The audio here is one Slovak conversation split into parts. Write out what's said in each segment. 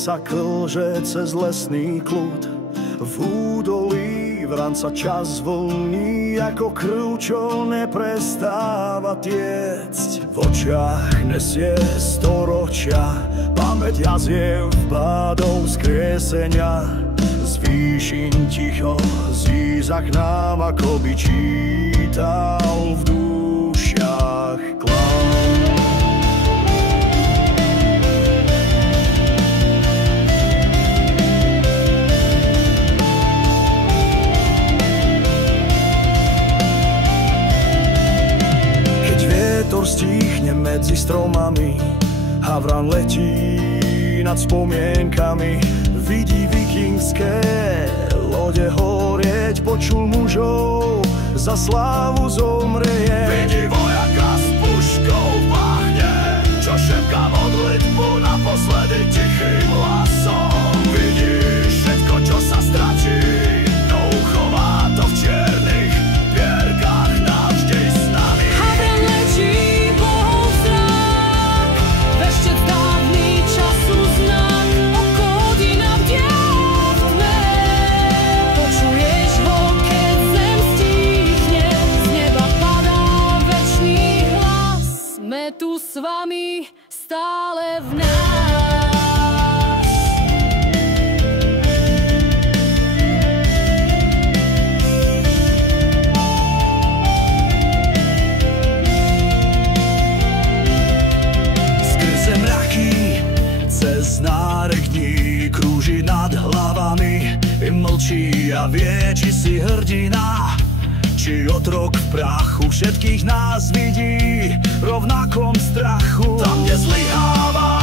sa klže cez lesný kľud. V údolí vranca čas vlní, ako krv, čo neprestáva tiecť. V očiach nesie storočia, pamäť jaziev, pádov skriesenia. Z výšin ticho Zízak nám ako by čítal v dušiach klam. Keď vietor stíchne medzi stromami, havran letí nad spomienkami, vidí vikingské lode horieť, počul mužov, za slávu zomrie. Vidí vojaka s puškou v bahne, čo šepká modlitbu naposledy tichým hlasom. Vidí všetko, čo sa stratí, no uchová to v čiernych pierkách navždy s nami. Havran letí Bohov zrak, veštec dávny času znak, oko hodina bdiela v tme. Počuješ ho, keď zem stíchne, z neba padá večný hlas. Sme tu s vami stále v nás. Skrze mraky, cez nárek dní, krúži nad hlavami, mlčí a vie, či si hrdina, či otrok v prachu. Všetkých nás vidí v rovnakom strachu. Tam, kde zlyháva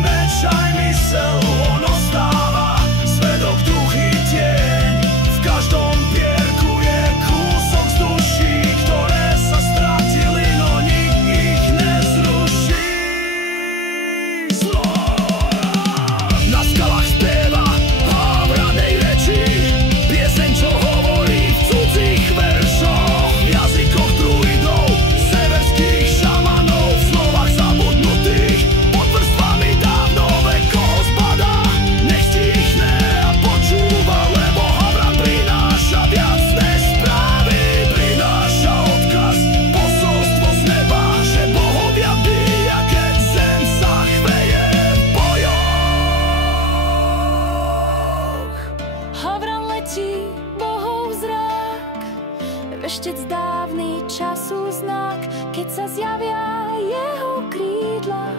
meč aj mysel, on ostáva svedok, duch i tieň. V každom pierku je kúsok z duší, ktoré sa stratili, no nik ich nezruší. Na skalách spieva havranej reči, pieseň, čo hovorí v cudzích veršoch, v jazykoch druidov, severských šamanov, v slovách zabudnutých, pod vrstvami dávno vekov zbadá. Nech tichne a počúva, lebo havran prináša viac než správy, prináša odkaz, posolstvo z neba, že bohovia bíja, keď zem sa chveje v bojoch. Havran letí Bohov zrak, veštec dávny času znak, keď sa zjavia jeho krídla.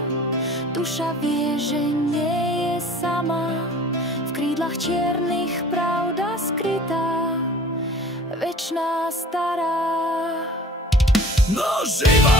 Duša vie, že nie je sama, v krídlach čiernych pravda skrytá, večná stará. No živa